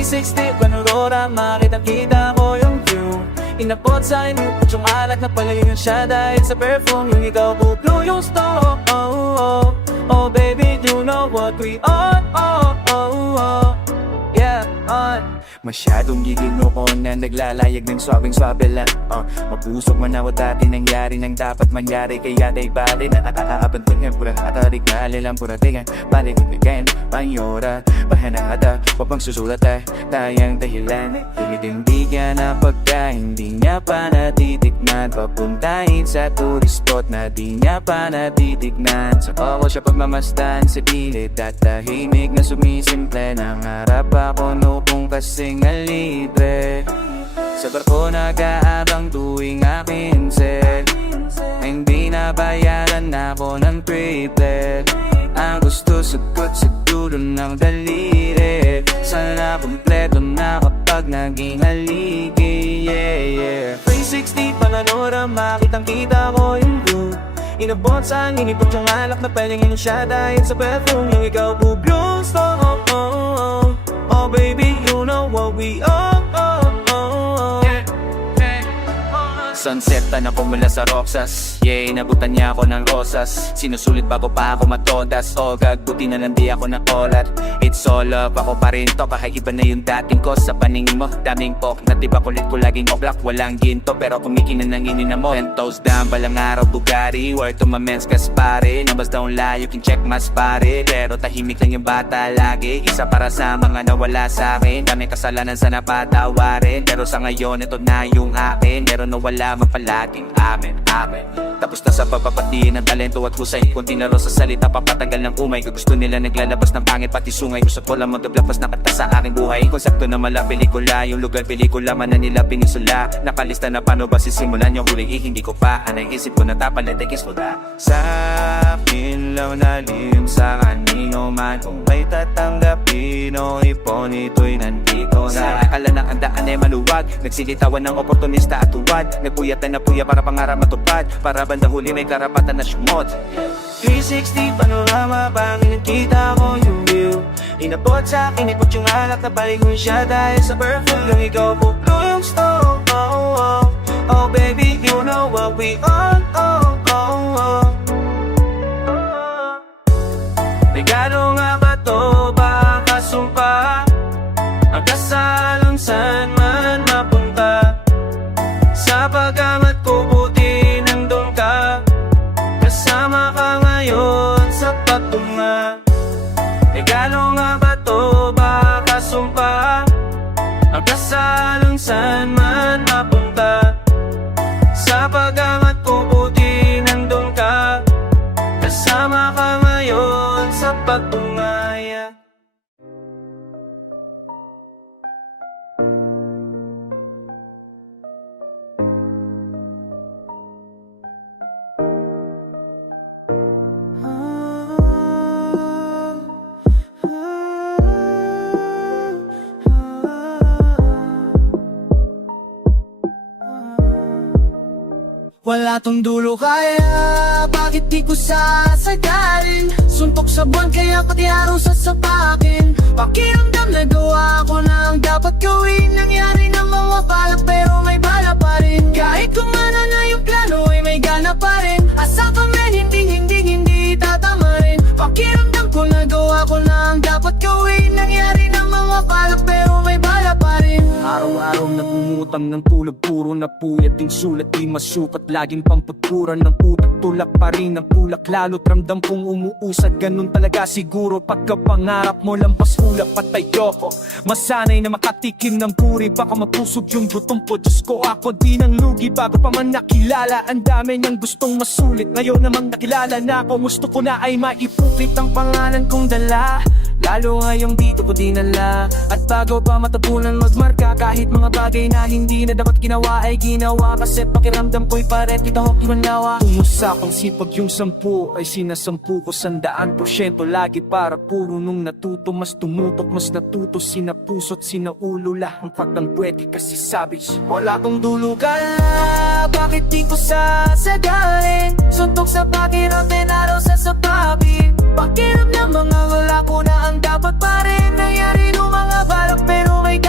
360 panorama, kitang-kita ko yung view. Inabot sa'kin yung alak na palayo siya dahil sa perfume. Yung ikaw blue yung store. Oh baby, you know what we are. Yeah, masyadong gigino ko na naglalayag ng swabing-swabe lang. Mapusok man ako dati nangyari nang dapat mangyari. Kaya day bali na nakakaabantang pura atarik na alilang pura tingan. Balik again, panyora, pahanada. Wag bang susulat tayang dahilan. Hilindigan na pagka hindi niya pa natitikman. Papuntahin sa tourist spot na di niya pa natitignan. Sa ako siya pagmamastan sa gilid at tahimik na sumisimple. Nangarap ako noong kasing alibre. Sa barko nag-aabang tuwing akin set. Hindi nabayaran ako ng triplet. Ang gusto sagot sa dulo ng daliri. Sana kumpleto na kapag naging haligi. Yeah 360 panorama, kitang-kita ko yung view. Inabot sa akin, inipot yung alak na palingin siya dahil sa perfume. Yung ikaw blue store. Oh baby, you know what we are. Sunsetan ako mula sa Roxas. Yeah, inabutan niya ako ng rosas. Sinusulit bago pa ako matodas. Gagbuti na lang di ako ng olat. It's all up, ako pa rin to. Kahit iba na yung dating ko sa paningin mo. Daming pok, na diba kulit ko laging oblak. Walang ginto, pero kumikinan ng inina mo. 10 toes down, balang araw Bugatti. Word to my mens Gaspare. Nabas daw layo, can check mas pare. Pero tahimik lang yung bata lagi. Isa para sa mga nawala sa akin. Dami kasalanan sa napatawarin. Pero sa ngayon, ito na yung akin. Pero nawala mapalaging amen. Tapos na sa papapatiin ng talento at husay. Kunti na rin sa salita, papatagal ng umay. Gusto nila naglalabas ng pangit pati sungay. Gusto ko lang magdablapas na kata sa aking buhay. Konsepto na mala pelikula, yung lugar pelikula man na nila pinisula. Nakalista na paano ba sisimulan yung huling hindi ko pa. Anay isip ko na tapalit, ko na. Sa akin lang nalim sa kanino man. Kung may tatanggapin o ipon, ito'y nandito na. Sa akala ng andaan ay maluwag. Nagsilitawan ng oportunista at tuwad. Nagpuyat na napuya para pangarap matupad. Para bandang huli may karapatan na sumot. 360 panorama, bangin kita ko yung view. Inabot sa akin, ipot yung alak na palingon siya dahil sa perfume. Yung ikaw blue yung store. Oh baby, you know what we are. Regalo nga ba to, baka sumpa? Ang kasalang saan man mapunta. Sa pagkamat ko buti nandun ka. Kasama ka ngayon sa patunga. Regalo nga ba to, baka sumpa? Ang kasalang saan man mapunta. Sa pagkamat ko buti nandun ka. Kasama ka ngayon sa patunga. Wala tong dulo kaya bakit di ko sasagalin? Suntok sa buwan kaya pati araw sasapakin. Pakiramdam na gawa ko na ang dapat gawin. Nangyari ng mga balak pero may bala pa rin. Kahit kumana na yung plano ay may gana pa rin. Asa ka man hindi tatama rin. Pakiramdam ko na gawa ko na ang dapat gawin. Nangyari ng mga balak pero may bala pa rin. Araw-araw nagmumutang ng tulog, puro na puyat din sulat, di masukat. Laging pampagpuran ng utak, tulak pa rin ang tulak. Lalo't ramdam kong umuusad, ganun talaga siguro. Pagka pangarap mo lampas ulap at ayoko masanay na makatikim ng puri. Baka mapusog yung gutom ko, Diyos ko ako di nang lugi. Bago pa man nakilala, ang dami niyang gustong masulit. Ngayon namang nakilala na ako, gusto ko na ay maipuklit ang pangalan kong dala. Lalo ngayong dito ko dinala. At bago pa matapunan magmarka, kahit mga bagay na hindi na dapat ginawa ay ginawa. Kasi pakiramdam ko'y paret kita ho kimanawa. Umusapang sipag yung 10 ay sinasampu ko 100%. Lagi para puro nung natuto, mas tumutok, mas natuto. Sinapuso't sinaulo lahang patang pwede kasi savage. Wala tong dulo kala, bakit di ko sasagalin? Suntok sa pakiramdam araw sa sapabi. Pakiramdam mga wala ko na ang dapat pa rin. Nangyari nung mga balak pero may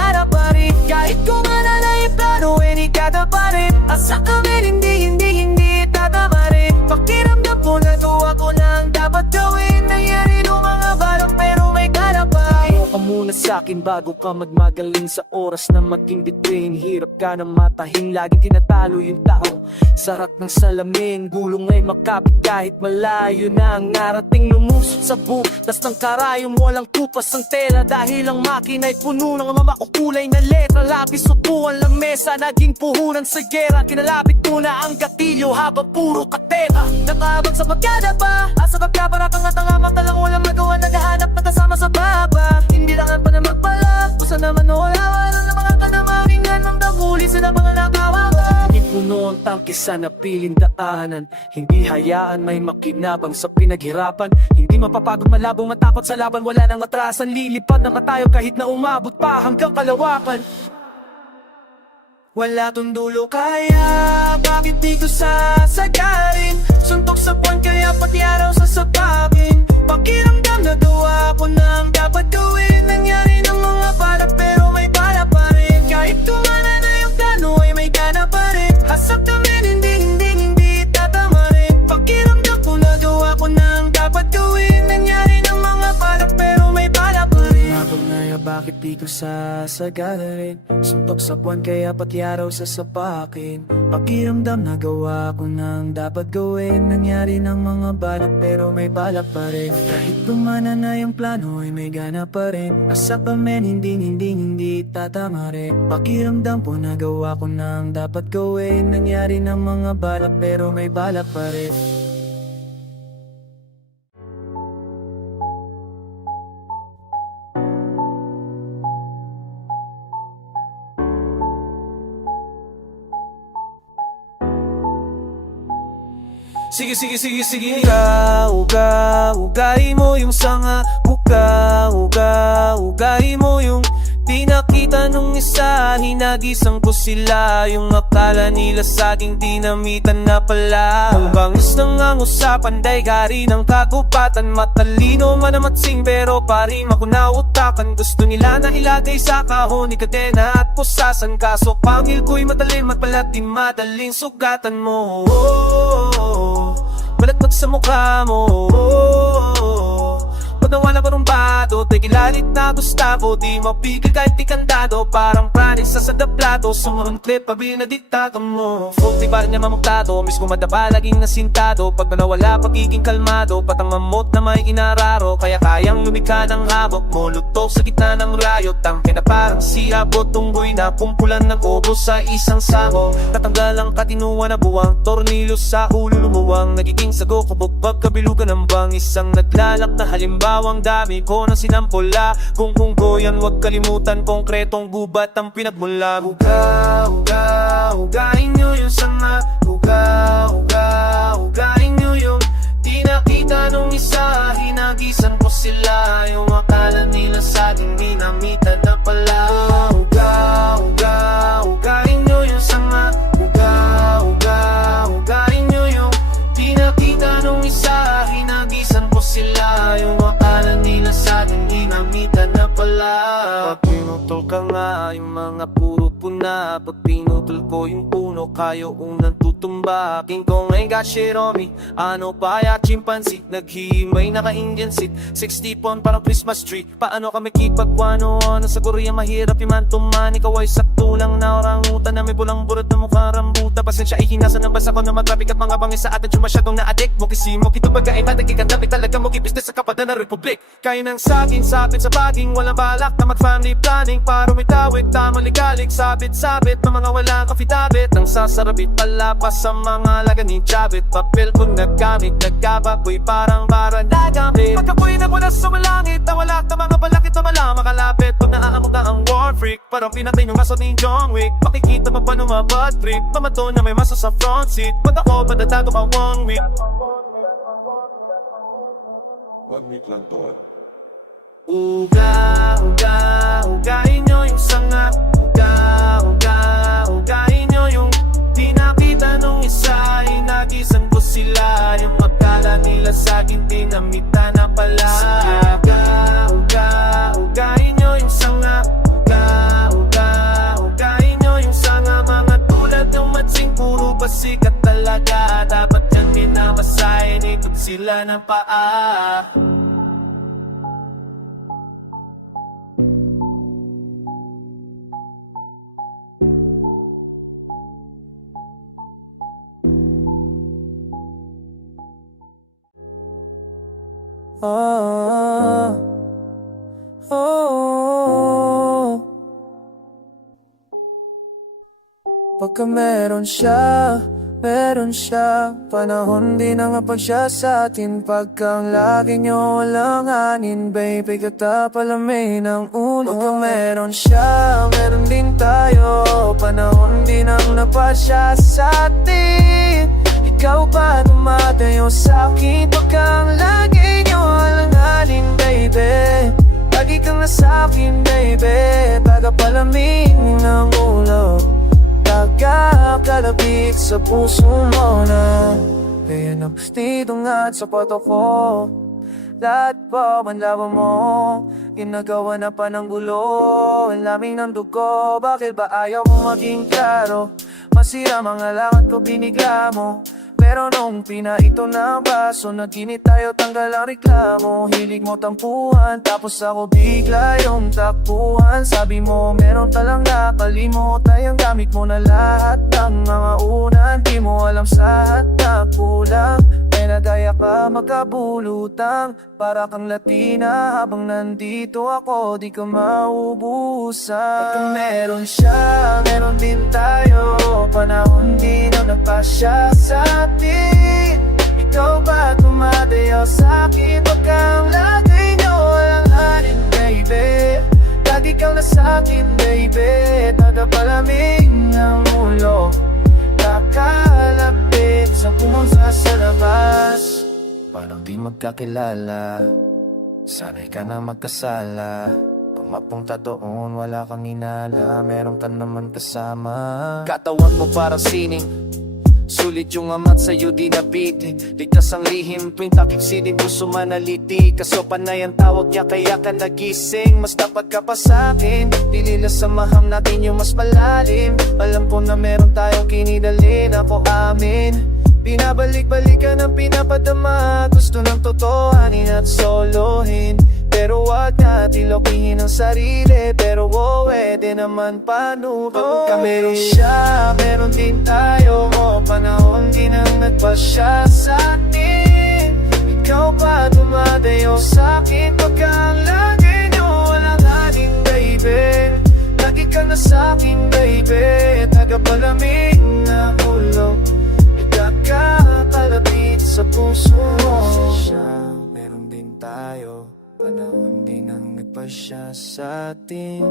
sa'kin bago ka magmagaling. Sa oras na maging bituin, hirap ka na matahin, laging tinatalo yung tao. Sarap ng salamin, gulong ay makapit kahit malayo na ang narating. Lumusot sa butas ng karayom, walang tupas ng tela dahil ang makina ay puno ng makukulay na letra. Lapis, upuan lang mesa, naging puhunan sa gera. Kinalapit ko na ang gatilyo habang puro katera. Nakabag sa pagkada pa, asa ka para kang tanga, mata lang walang magawa, naghahanap na kasama sa baba. Hindi lang pa na magpala, kung saan naman wala na mga kanamaringan ng dahuli sila mga nakawawa. Hindi puno ang tangke sa napiling daanan, hindi hayaan may makinabang sa pinaghirapan. Hindi mapapagod malabong matakot sa laban, wala nang atrasan, lilipad na nga tayo kahit na umabot pa hanggang kalawakan. Wala tong dulo kaya bakit di ko sasagarin? Suntok sa buwan kaya pati araw sasapakin. Pakiramdam na gawa ko na ang dapat gawin. Nangyari ng mga balak pero may bala pa rin. Kahit tumana na yung plano ay may gana pa rin. Hasap namin hindi tatama rin. Pakiramdam ko na gawa ko na ang dapat gawin. Nangyari ng mga balak pero may bala pa rin. Habang naya bakit di ko sasagarin? Suntok sa buwan kaya pati araw sasapakin. Pakiramdam na gawa ko na ang dapat gawin. Nangyari ng mga balak pero may balak pa rin. Kahit tumana na yung plano ay may gana pa rin. Asa pa men hindi tatama rin. Pakiramdam ko na gawa ko na ang dapat gawin. Nangyari ng mga balak pero may balak pa rin. Sige Ugahin mo yung sanga. Ugahin mo yung di nakita nung isa. Hinagisang ko sila, yung akala nila sa'king dinamitan na pala. Ang bangis ng usapan, day gari ng kagubatan. Matalino man ang matsing pero paring ako nautakan. Gusto nila na ilagay sa kahon ni kadena at pusasan. Kaso pangil ko'y matalim at pala di madaling sugatan mo. Balat sa mukha mo. Pag nawala pa rong bato, tay kilalit na Gustavo. Di mapigil kahit di kandado, parang praning sa sadaplato. Sumunod clip, pabili na diktato mo. Full ba rin niya mamugtado, mismo madaba, laging nasintado. Pag nawala, pagiging kalmado, patang mamot na may inararo. Kaya kayang lumikha ng habok mo, lutok sa gitna ng rayo. Tangke na parang siyabot, tunggoy na pumpulan ng obo sa isang sako. Tatanggal ang katinuan na buwang, tornilyo sa ulo lumuwang. Nagiging sago, kabugbag, kabilugan ng bang. Isang naglalak na halimbawang dami ko ng sinampula. Kung goyan, wag kalimutan, konkretong gubat ang pinagmula. Ugahin nyo yung sanga. Ugahin nyo yung di nakita nung isa. Hinagisan ko sila, yung akala nila sa'king dinamitan na pala. Ugahin nyo yung sanga. Ugahin nyo yung di nakita nung isa. Hinagisan ko sila, yung akala nila sa'king dinamitan na pala. Pag pinutol ka nga, yung mga puro puna. Pag pinutol ko yung puno, kayo unang tutumba. King Kong ay got shit on me. Ano pa ya chimpanzee? Naghihimay naka-Indian seat 60 pon parang Christmas tree. Paano kami kipagwano? Sa Korea mahirap iman tuman. Ikaw ay sakto lang na orangutan na may bulang burot na mukha rambuta. Pasensya ay hinasan ng bansa ko na magrapik at mga bangis sa atin. Masyadong na-addict mo kisi mo. Kito pagkain pa nagkikandapit talaga mo kibisnes sa kapatid na republik. Kaya nang sakin sapit sa baging walang balak na mag-family planning. Para umitawid tamang ligalik sabit-sabit na mga walang kapitabit. Ang sasarabit palapas sa mga laga ni Chavit. Papel ko nagkamit, nagkabakoy parang bara nagamit. Pagkakoy nagwala sa malangit, nawala na mga balakit na malang makalapit. Pag naaamok na ang war freak, parang pinatay ng maso ni John Wick. Makikita mo pa lumabad trip, mamato na may maso sa front seat. Pag ako padatago pa 1 week. 1 week lang to. Ugahin nyo yung sanga. Ugahin nyo yung di nakita nung isa. Hinagisan ko sila, yung akala nila sa'kin dinamita na pala. Ugahin nyo yung sanga. Ugahin nyo yung sanga. Mga tulad ng matsing puro pasikat talaga. Dapat yan minamasahin, ikot sila ng paa. ah, oh. Pagka meron siya, panahon din ang mapag siya sa atin. Pagka lagi nyo walang anin, baby, katapalamin ang ulo. Pagka meron siya, meron din tayo, panahon din ang napag siya sa atin. Ikaw pa tumatayo sa'kin, pagka lagi nyo walang anin, baby. Lagi kang nasa'kin, baby, tagapalamin ang ulo. Kalapit sa puso mo na kaya napastito nga't sa pato ko. Lahat po manlawa mo, ginagawa na pa ng gulo. Ang laming ng dugo, bakit ba ayaw mo maging klaro? Masira mga langat ko binigla mo, pero nung pinaito na baso, naginit tayo, tanggal ang reklamo. Hilig mo tampuhan, tapos ako bigla yung takbuhan. Sabi mo meron talang nakalimutan, yung gamit mo na lahat ng mga unan. Di mo alam sa na kulang, may nagaya ka magkabulutang. Para kang Latina, habang nandito ako, di ka maubusan. Pagka meron siya, meron din tayo, panahon din ang nagpasya sa atin. Ikaw ba tumatayo sa'kin, pagka lagi nyo walang anin, baby. Lagi kang nasa'kin, baby, tatapalamig ng ulo. Kakalapit sa pumunta sa labas, parang di magkakilala, sanay ka na magkasala. Pumapunta doon, wala kang inala, meron ka naman kasama. Katawan mo parang sining, sulit yung amat sa'yo di nabitin. Ligtas ang lihim tuwing takip silid puso manaliti. Kaso panay ang tawag niya kaya ka nagising. Mas dapat ka pa sa'kin, pilila sa maham natin yung mas malalim. Alam ko na meron tayong kinidalin, ako amin. Pinabalik-balikan ang pinapadama, gusto ng totohanin at solohin. Pero wag natin lokihin ang sarili, pero pwede naman paano. Pagka meron siya, meron din tayo, panahon din ang nagpasya sa atin. Ikaw pa tumatayo sa'kin, pagka lagi nyo walang aning, baby. Lagi ka na sa'kin, baby, tagapalamig na ulo. Ikakalapit sa puso mo. Siya, meron din tayo, panahon din ang nagpasya sa atin.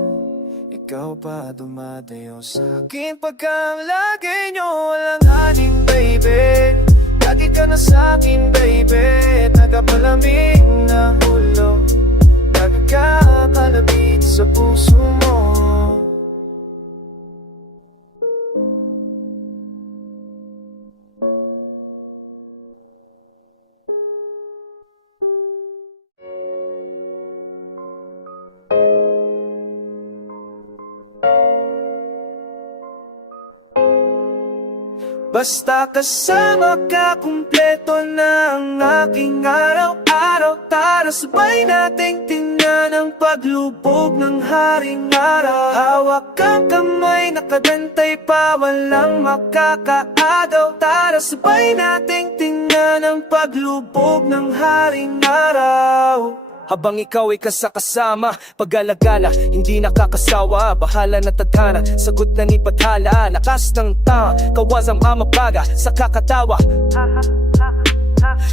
Ikaw pa dumatayo sa'kin, pagka lagi nyo walang aning, baby. Lagi ka na sa'kin, baby, tagapalamig na ulo. Nagkakalapit sa puso mo. Basta kasama ka, kumpleto na ang aking araw-araw. Tara sabay nating tingnan ang paglubog ng haring araw. Hawak ang kamay, nakabantay pa, walang makakaagaw. Tara sabay nating tingnan ang paglubog ng haring araw. Habang ikaw ay kasakasama, pag-alagala, hindi nakakasawa. Bahala na tadhana, sagot na ni Padhala. Lakas ng tama, kawasang mamapaga sa kakatawa.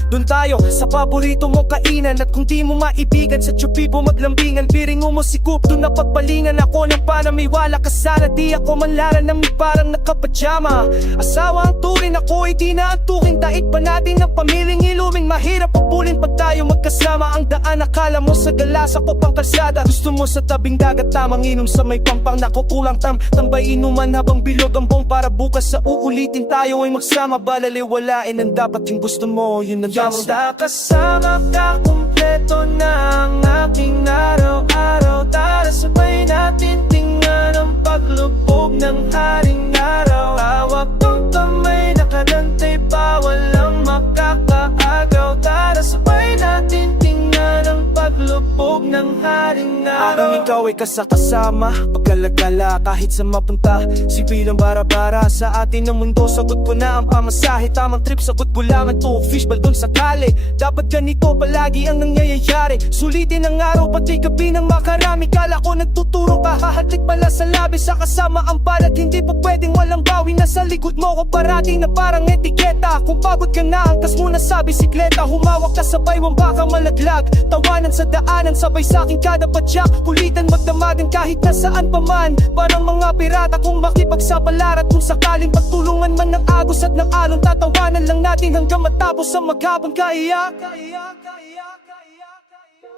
Doon tayo sa paborito mong kainan. At kung di mo maibigan, sa tsupibo maglambingan. Piringo mo si Coop, doon napagpalingan ako ng panamiwala. Kasana di ako manlara ng parang nakapajama. Asawa ang turing, ako ay di na ang turing. Daig pa natin ang pamiling iluming. Mahirap pagpulin pag tayo magkasama. Ang daan akala mo sa galas, ako pang kalsada. Gusto mo sa tabing dagat, tamang inom sa may pampang nakukulang tambay inuman habang bilog ang bong. Para bukas sa uulitin tayo ay magsama. Balaliwalain ang dapat yung gusto mo, yun ang basta kasama ka, kumpleto na ang aking araw-araw. Tara sabay natin tingnan ang paglubog ng haring araw. Hawak kong kamay, nakadantay pa, walang makakaagaw. Tara sabay natin tingnan ang paglubog paglubog ng haring araw. Ang ikaw ay kasama, pagkalagala kahit sa mapunta. Sibilang bara-bara sa atin ng mundo. Sagot ko na ang pamasahe, tamang trip, sagot bulangan to fishball dun sa kali. Dapat ganito palagi ang nangyayari. Sulitin ang araw, pati gabi ng makarami. Kala ko nagtuturo ka, hahatid pala sa labi. Sa kasama ang balat, hindi pa pwedeng walang bawi. Nasa likod mo ko parating na parang etiketa. Kung pagod ka na, angkas mo na sa bisikleta. Humawak ka sabay, wang baka malaglag. Tawanan sa daanan, sabay sa akin kada badyak. Kulitan magdamagan kahit nasaan pa man. Parang mga pirata kung makipagsapalarat. Kung sakaling pagtulungan man ng agos at ng alon, tatawanan lang natin hanggang matapos ang maghabang kaiyak.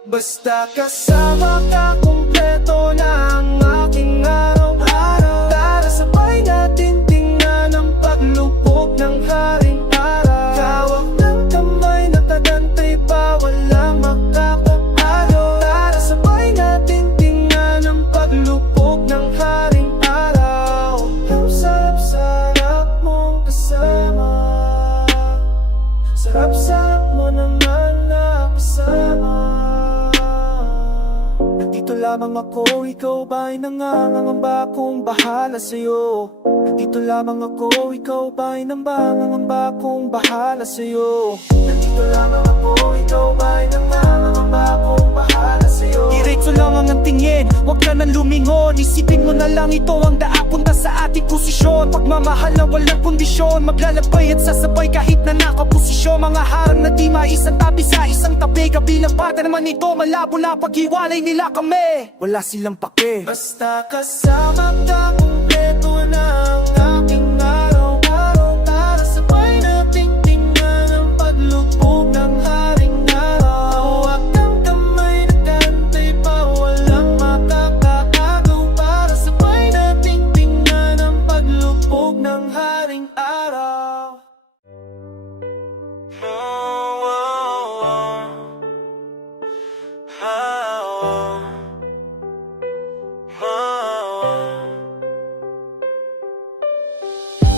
Basta kasama ka, kumpleto na ang aking araw-araw. Tara sabay natin tingnan ang paglubog ng haring araw. Hawak ng kamay, nakagantay pa, walang makakapalo. Tara sabay natin tingnan ang paglubog ng haring araw. Ang sarap-sarap mong kasama, sarap-sarap mo naman na kasama. Dito lamang ako, ikaw ba'y nangangamba kung bahala sa'yo? Dito lamang ako, ikaw ba'y nangangamba kung bahala sa'yo? Dito lamang ako, ikaw ba'y nangangamba kung bahala sa'yo? Diretso lang ang tingin, huwag ka nang lumingon. Isipin mo na lang ito ang daan punta sa ating posisyon. Pagmamahal na walang kondisyon, maglalabay at sasabay kahit na nakaposisyon. Mga harang na di maisang tabi sa isang tabi. Kabilang bata naman ito, malabo na paghiwalay nila kami. Wala silang pake. Basta kasama ka, kumpleto na ang aking araw-araw. Tara sabay nating tingnan ang paglubog ng haring araw. Hawak ng kamay, nakantay pa, walang makakagaw. Para sabay nating tingnan ang paglubog ng haring araw.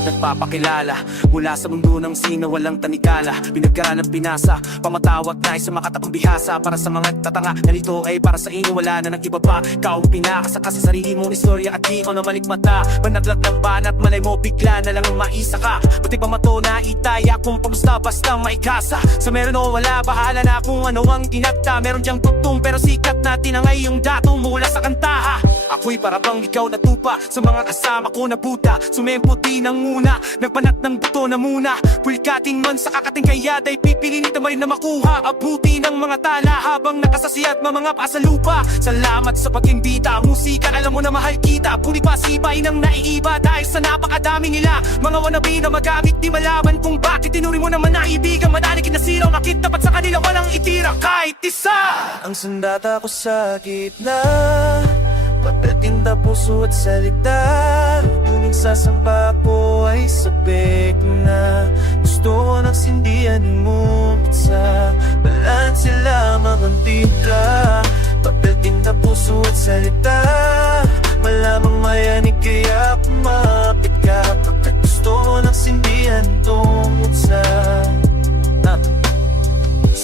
Nagpapakilala mula sa mundo ng sino walang tanikala. Pinagkaraan ng pinasa, pamatawag na sa makatapang bihasa. Para sa mga tatanga, ganito ay para sa inyo, wala na ng iba pa. Ikaw ang pinakasaka sa sarili mong istorya at di ko na malikmata. Managlag ng banat, malay mo bigla na lang ang maisa ka. Buti pa mato na itaya kung pamusta basta maikasa. Sa meron o wala, bahala na kung ano ang ginagta. Meron diyang tutong pero sikat natin ang ngayong datong mula sa kantaha. Ako'y para bang ikaw natupa sa mga kasama ko na buta. Sumemputi ng una, nagpanat ng buto na muna. Pulkating man sa kakating kaya day pipiliin tamay na makuha. Abuti ng mga tala habang nakasasi at mga pa sa lupa. Salamat sa pag-imbita, musika alam mo na mahal kita. Puni pa sipay ng naiiba dahil sa napakadami nila. Mga wannabe na magamit di malaman kung bakit tinuri mo naman na ibigang madali kinasiraw. Nakit dapat sa kanila walang itira kahit isa. Ang sandata ko sa gitna, papatinda puso at salita. Ngunit sasampa ko ay sabik na gusto ko ng sindihan mo sa balanse lamang ang titra. Papatinda puso at salita, malamang mayanig kaya kumapit ka. Pagkat gusto ko ng sindihan tungkol sa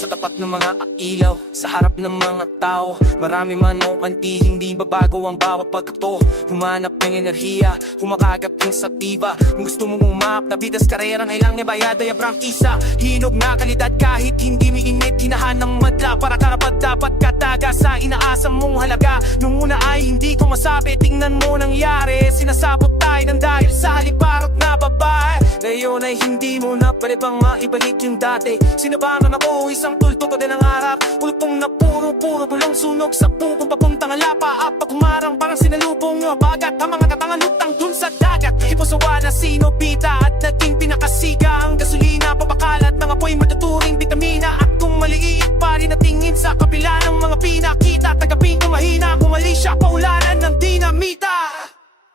tapat ng mga ilaw, sa harap ng mga tao. Marami man o kanti, hindi babago ang bawat pagkato. Humanap ng enerhiya, humakagap ng sativa. Kung gusto mong umap na bidas karera, ngailang bayada yung prangkisa. Hinog na kalidad kahit hindi miinit, hinahan ng madla para karapat dapat kataga sa inaasam mong halaga. Nung una ay hindi ko masabi, tingnan mo nangyari. Sinasabot tayo ng dahil sa haliparot na babae. Ngayon ay hindi mo na pwede bang maibalik yung dati. Sinabangan ako isang tulto ko din ang harap. Pulpong na puro bulong sunog sa pupong papuntang alapa. At pag humarang parang sinalubong nyo bagat ang mga katangan lutang dun sa dagat. Ipusawa na sinobita at naging pinakasiga. Ang gasolina papakalat ng apoy matuturing vitamina. At kung maliit pa rin natingin sa kapila ng mga pinakita, tagapin ko mahina, kumali siya paulanan ng dinamita.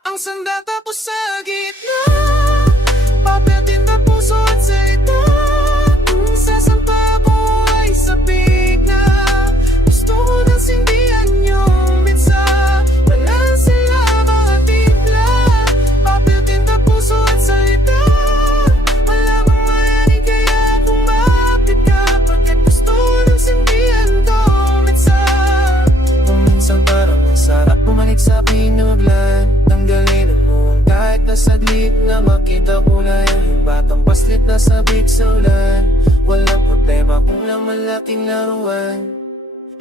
Ang sandata po sa gitna, papatin na puso at salita. Kung sasampa ko ay sabik na gusto ko ng sindihan yung bitsa. Balanse lamang at titla, papatin na puso at salita. Malamang mayanig kaya kumapit ka. Pagkat gusto ko ng sindihan yung bitsa. na makita ko na yung batang paslit na sabik sa ulan. Walang problema kung naman laking laruan.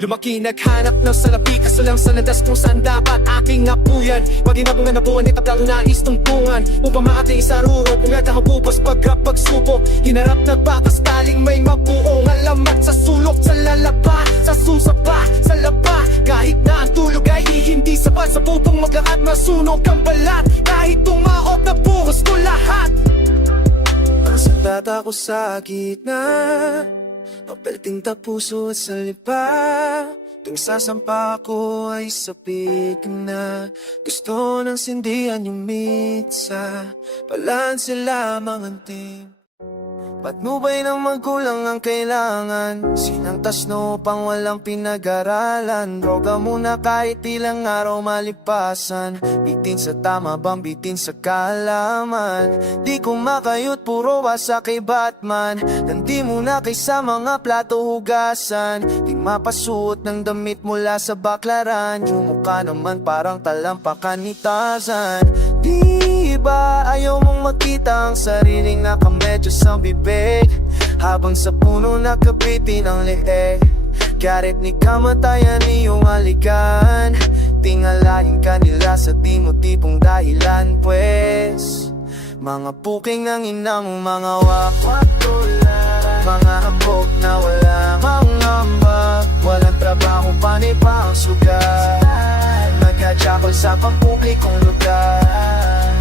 Lumaki naghanap ng salapi, kaso lang sa landas kung saan dapat aking apuyan. Pag-inabong na nabuhan, itabla ko nais tungtungan upang maating isaruro, kung nga nakabubos pag-rap pagsubok. Hinarap na baka sakaling may mabuong alamat sa sulok, sa lalaba, sa susapa, sa laba. Kahit na ang tulog ay hindi sapat, sa pupong maglakad masunog ang balat. Kahit tumaot na buhos ko lahat. Ang sandata ko sa gitna, papel, tinta, puso at salipa. Tuwing sasampa ko ay sabik na gusto nang sindihan yung mitsa. Balanse lamang ang team. Patnubay ng magulang ang kailangan, sinangtas no pang walang pinag-aralan. Droga muna kahit ilang araw malipasan, bitin sa tama bang bitin sa kalaman. Di ko makayot puro wasa kay Batman, nandi muna kaysa mga plato hugasan. Di mapasuot ng damit mula sa baklaran, yung mukha naman parang talampakan ni Tarzan. Di ba ayaw mong makita ang sariling nakamedyo sa bibig, habang sa puno nakabitin ang leeg. Karit ni kamatayan iyong alikan, tingalain kanila sa di mo tipong dahilan. Pwes mga puking ng inang mga wakwak tulad, mga hambog na walang mangamba. Walang trabaho pa ang sugat, nagkatsakol sa pampublikong lugar.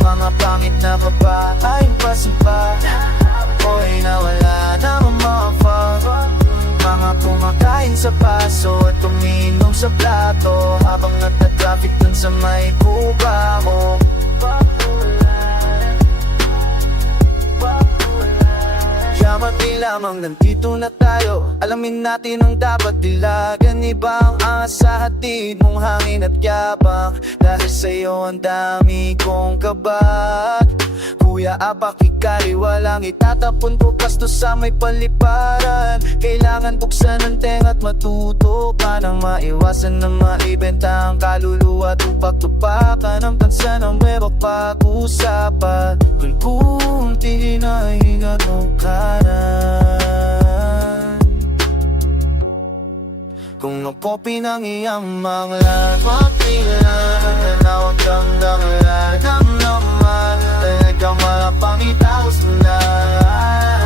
Mga pangit na babae pasimba, ako'y nawala ng mga fog. Mga kumakain sa paso at tuminom sa plato, habang nagtatraffic dun sa may kuba mo. Yamati lamang, nandito na tayo. Alamin natin ang dapat dilagan. Iba ang angas sa hatid mong hangin at yabang, dahil sa'yo ang dami kong kabat. Kuya, apak, ikali, walang itatapon ko pasto sa may paliparan. Kailangan buksan ang tenga at matuto ka nang maiwasan na maibenta ang kaluluwa. Tupak-tupakan ang tansa ng webak pag-usapan. Kung tinahinga ng kanan, kung ako pinangiyang mga magpilan, nanawag kang dangalan ng naman. Talagang malapangitaos mo na,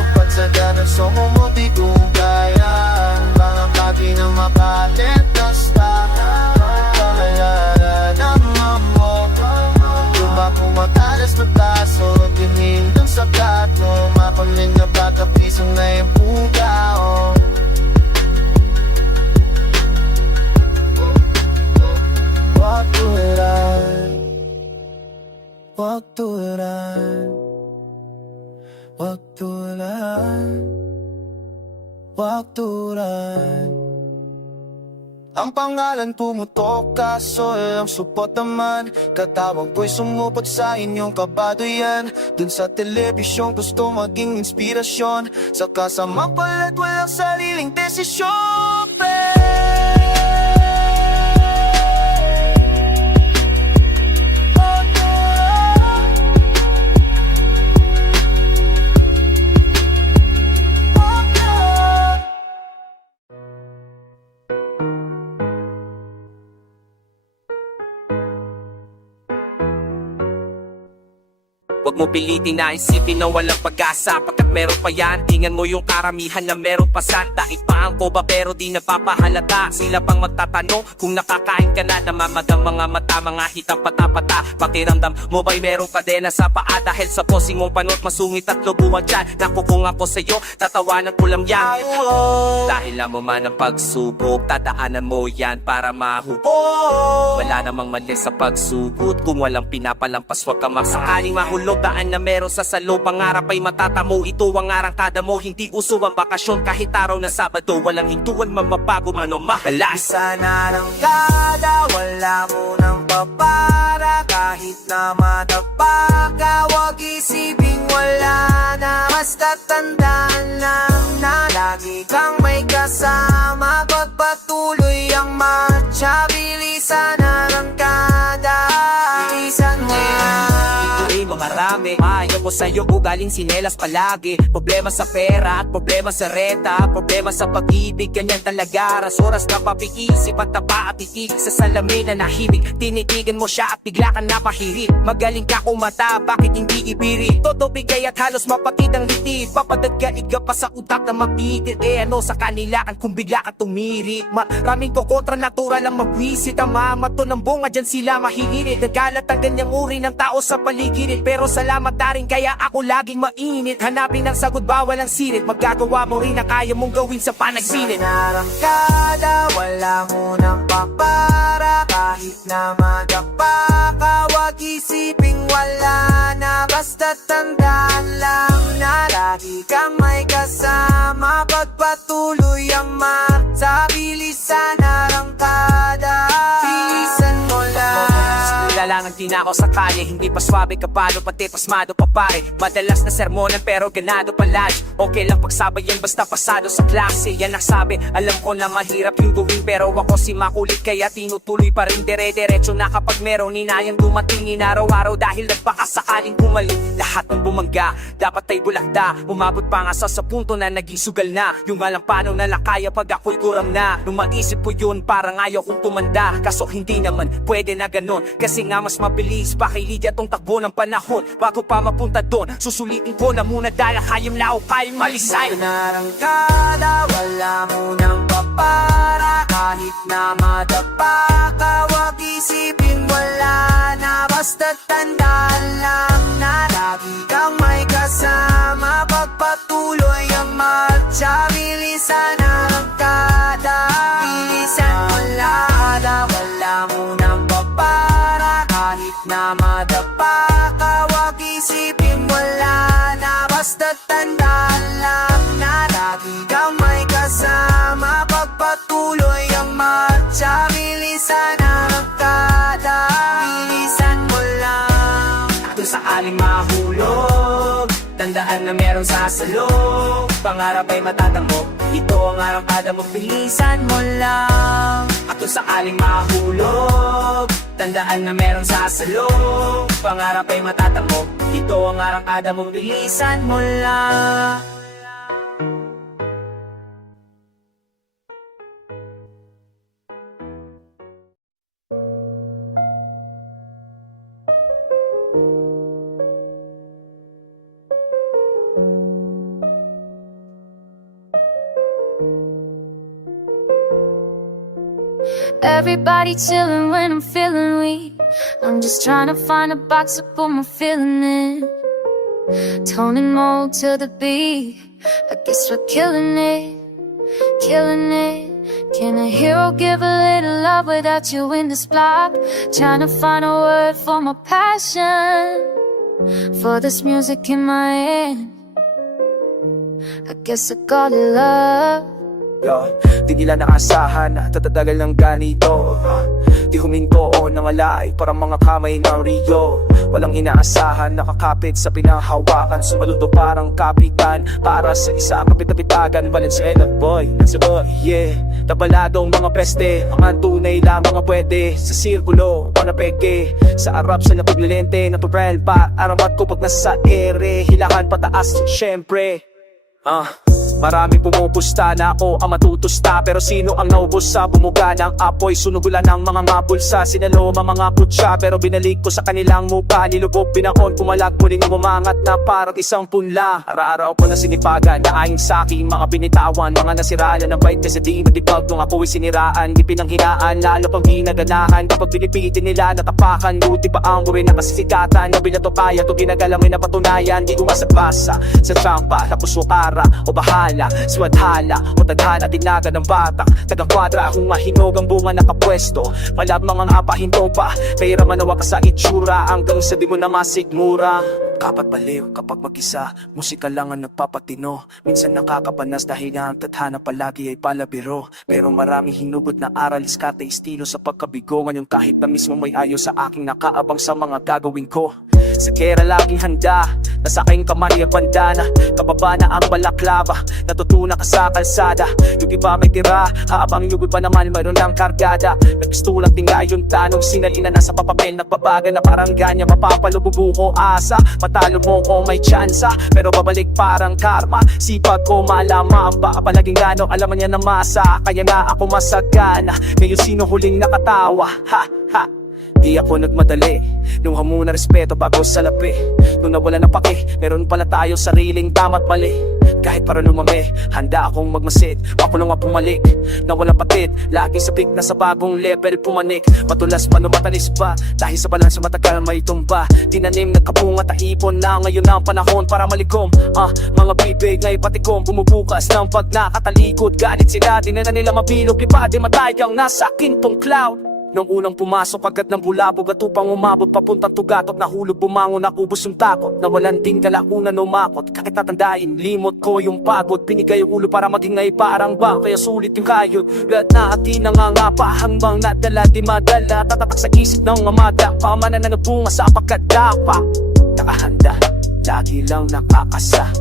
upat sa ganang sumumuti dugayan. Mga kagi na makalit na star, pangalanan ng amok. Luma kumatalas na taso, tinindang sa plato. Mapamin na baka pisong na yung pugao. Wakturan, wakturan, wakturan. Ang pangalan pumutok, kaso ang supot naman. Katawag ko'y sumupot sa inyong kabaduyan. Dun sa telebisyon gusto maging inspirasyon, sa kasamang palat walang sariling desisyon. Huwag mo pilitin na isipin na walang pag-asa, pagkat meron pa yan. Tingnan mo yung karamihan na meron pa santa. Ipaan ko ba pero di napapahalata. Sila pang magtatanong kung nakakain ka na. Namamagang mga mata, mga hitang pata-pata. Pakiramdam mo ba'y meron kadena sa paa, dahil sa posing mong panot masungit at lubuhan dyan. Naku, kung ako sa'yo, tatawanan ko lang yan. Dahil alam mo man ang pagsubok, tataanan mo yan para mahubog. Wala namang mali sa pagsugot, kung walang pinapalampas wag ka masakaling mahulog. Daan na meron sa salo, pangarap ay matatamo. Ito ang arangkada mo, hindi uso ang bakasyon. Kahit araw na Sabado, walang hintuan mamabago man o makalas. Sana ng kada, wala mo nang papara. Kahit na matapa ka, wag isiping wala na. Basta tandaan lang na lagi kang may kasama. Pagpatuloy ang marcha, bilisan na ng kada. Bilisan mo yan. Ito'y marami, ayaw ko sa'yo, ugaling sinelas palagi. Problema sa pera at problema sa reta, problema sa pag-ibig, ganyan talaga. Oras na papiisip at tapa at itig sa salamin na nahimik. Tinitigan mo siya at bigla ka na mahirit. Magaling ka kumata, bakit hindi ibiri? Todo bigay at halos mapatid ang litid. Papadagaiga pa sa utak na mapitit. Ano sa kanila kan kung bigla ka tumirik? Maraming ko kontra natural ang mabwisit. Ang mamato ng bunga dyan sila mahihirit. Nagalat ang ganyang uri ng tao sa paligid. Pero salamat na rin kaya ako laging mainit. Hanapin ang sagot bawal ang sirit. Magagawa mo rin ang kaya mong gawin sa panagsinit. Narangkada, wala mo nang papara. Kahit na madapa ka, wag isiping wala na. Basta tandaan lang na lagi kang may kasama. Pagpatuloy ang sa bilisan narangkada. Bilisan mo lang. Lalangang din ako sa kalye, hindi pa swabe kapalo, pati pasmado pa pare. Madalas na sermonan pero ganado palagi. Okay lang pagsabayan basta pasado sa klase. Yan ang sabi, alam ko na mahirap yung gawin, pero ako si makulit kaya tinutuloy pa rin dire-diretso na kapag meron inayang dumatingin araw-araw. Dahil nagpakasakaling bumalik lahat ng bumangga, dapat ay bulakda. Umabot pa nga sa punto na naging sugal na. Yung alam paano na lakaya pag ako'y kuram na. Nung maisip ko yun parang ayaw kong tumanda, kaso hindi naman pwede na ganon. Kasi nga mas mabilis pa kay Lydia tong takbo ng panahon. Bago pa mapunta doon, susulitin ko na muna dahil kayang lao, kayang malisay. Narangkada, wala mo nang papara. Kahit na madapa ka, wag isipin wala na. Basta tandaan lang na lagi kang may kasama. Pagpatuloy ang marcha, bilisan narangkada. Bilisan mo lang, wala mo nang papara. Kahit na madapa ka, wag isipin wala na. Basta tandaan lang na lagi kang may kasama. Pagpatuloy ang marcha, bilisan narangkada. Bilisan mo lang. Kung sakaling mahulog, tandaan na meron sasalog. Pangarap ay matatamo, ito ang arangkada mo, bilisan mo lang. At kung sakaling mahulog, tandaan na meron sasalog. Pangarap ay matatamo, ito ang arangkada mo, bilisan mo lang. Everybody chillin' when I'm feeling weak. I'm just trying to find a box to put my feeling in. Toning mode to the beat. I guess we're killing it, killing it. Can a hero give a little love without you in this block? Trying to find a word for my passion, for this music in my hand. I guess I call it love. Di nila naasahan na tatatagal ng ganito. Di huminto o nangalay para mga kamay ng Rio. Walang inaasahan, nakakapit sa pinahawakan. Sumaludo parang kapitan para sa isa kapit-kapitagan. Valenzuela boy, yeah. Tabaladong mga peste, mga tunay lang mga pwede. Sa sirkulo, o na peke. Sa arap sa napaglilente, natural pa. Aramat ko pag nasa ere. Hilakan pataas, syempre. Marami pumupusta na ako ang matutusta. Pero sino ang naubos sa bumuga ng apoy? Sunugulan ng mga mapulsa, sinaloma mga putsa. Pero binalik ko sa kanilang muka, nilubog pinakon, pumalag muling umangat na parang isang punla. Araw-araw ko na sinipagan, na ayon sa aking mga binitawan. Mga nasiraan na bait kasi di matipag nung ako'y siniraan. Di pinanghinaan, lalo pang ginaganahan. Kapag pinipitin nila natapakan, buti pa ang burin na kasisikatan. Na binato kaya to ginagalamay na patunayan. Di umasabasa sa trampa, tapos sukara o bahala. Swadhala o tadhana, tinaga ng batak. Taga-kwadra akong mahinog ang bunga nakapwesto. Malab mga napahinto pa, pera manawa ka sa itsura. Hanggang sa di mo na masigmura. Kapat baliw kapag mag-isa, musika lang ang nagpapatino. Minsan nakakabanas dahil nga ang tadhana palagi ay palabiro. Pero maraming hinugot na aral, iskate, estilo sa pagkabigo. Ngayon kahit na mismo may ayaw sa aking nakaabang sa mga gagawin ko. Sa gera laging handa, nasa aking kamay ang bandana. Kababa na ang balaklava, natutuna ka sa kalsada. Yung iba may tira, habang yung iba naman mayroon lang kargada. Nagpistulang tinga yung tanong, sinalina na sa papapel. Nagbabaga na parang ganyan, mapapalububuko asa. Matalo mo o may tsansa, pero babalik parang karma. Sipag ko malama, baka palaging gano, alaman niya na masa. Kaya nga ako masagana, ngayon sino huling nakatawa? Ha ha. Di ako nagmadali, nung hamuna respeto bago salapi. Nung nawala ng pake, meron pala tayo sariling tama't mali. Kahit para lumami, handa akong magmasid. Ako lang ang pumalik, na walang patid. Laging sabik na sa bagong level pumanik. Matulas pa no matalis pa, dahil sa balansa matagal may tumba. Tinanim nagkapunga taipon na ngayon ang panahon para malikom. Mga bibig na ipatikom, bumubukas ng pag nakatalikod. Galit sila, di na nila mabilog. Iba di matay ang nasa kintong cloud. Nung unang pumasok agad ng bulabog at upang umabot papuntang tugatot. Nahulog bumangon nakubos yung takot, nawalan ding kalaunan umakot. Kahit natandain, limot ko yung pagod. Pinigay yung ulo para maging ay parang ba, kaya sulit yung kayod. Lahat na atin nangangapa hanggang nadala di madala. Tatatak sa isip ng amada, pamana na nabunga sa pagkadapa. Nakahanda, lagi lang nakakasa.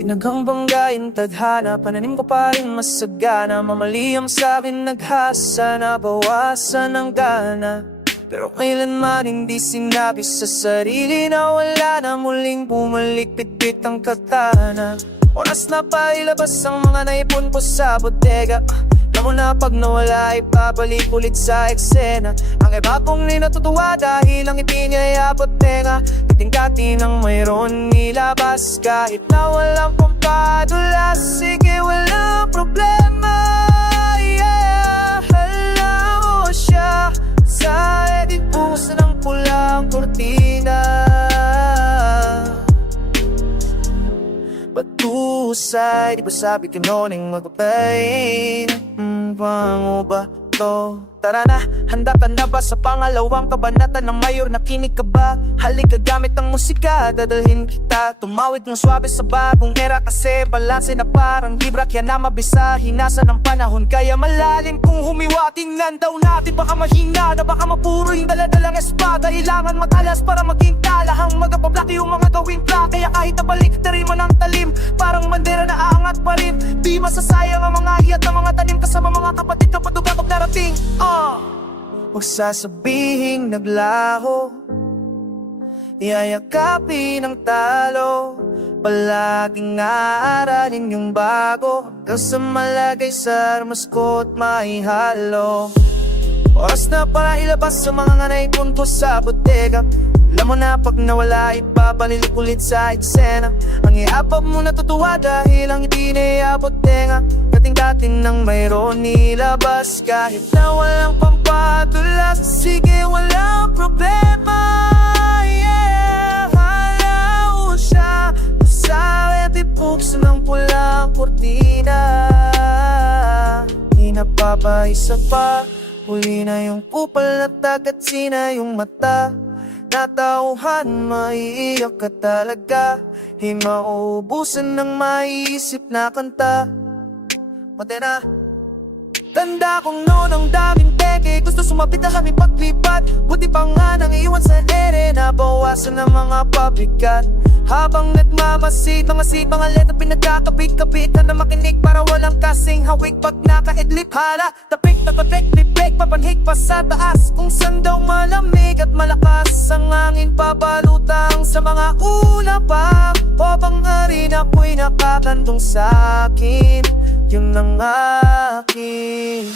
Tinagang banggain tadhana, pananim ko pa rin masagana. Mamali ang sabi naghasa, nabawasan ang gana. Pero kailanman hindi sinabi sa sarili na wala na muling bumalik, pitpit ang katana. Oras na pa ilabas ang mga naipon ko sa bodega. Alam mo na pag nawala ay babalik ulit sa eksena. Ang iba pong ninatutuwa dahil ang ngiti niya ay abot tenga. Kating-kati ng mayroon nilabas kahit na walang pampadulas. Sige walang problema, yeah. Hala mo siya sa edit, bukas ng pulang kortina. Batusay, di ba sabi kinoning magpapain? Bango ba to? Tara na, handa ka na ba sa pangalawang kabanata ng mayor? Nakinig ka ba? Halika gamit ang musika, dadalhin kita. Tumawid ng swabe sa bagong era kasi balanse na parang libra. Kaya na mabisa, hinasa ng panahon kaya malalim kung humiwa. Tingnan daw natin baka mahina na baka mapuro yung daladalang espada. Ilangan matalas para maging talahang magapablaki yung mga gawin pa. Kaya kahit nabalik na rin man ang talim, parang bandera na aangat pa rin. Di masasayang ang mga hiyat ng mga tanim kasama mga kapatid na patugatog narating. Huwag sasabihing naglaho, iyayakapin ang talo. Palaging aaralin yung bago, hanggang sa malagay sa armas ko at maihalo. Oras na para ilabas sa mga naipon ko sa bodega. Alam mo na pag nawala ipabalilik ulit sa eksena. Ang iapap mo natutuwa dahil ang hindi na iabot tenga. Kating-kating ng mayroon nilabas kahit na walang pampadulas. Sige walang problema, yeah. Halaw siya sa edit, buksan ng pulang kortina. Di napapaisa pa, huli na yung kupal na tagat, sina yung mata. Natauhan, maiiyak ka talaga. Di mauubusan ng maiisip na kanta. Pati na tanda kong noon ang daming teke, gusto sumapit na kami paglipat. Buti pa nga nang iwan sa ere, nabawasan ng mga pabigat. Habang nagmamasid, mga letra pinagkakapit-kapit na makinig para walang kasing hawig. Pag nakaidlip, hala, tapik, tapik, papanhik pa sa taas. Kung saan daw malamig at malakas ang hangin, pabalutang sa mga ulap. O bang arin ako'y nakakandong sa'kin, yun ang akin.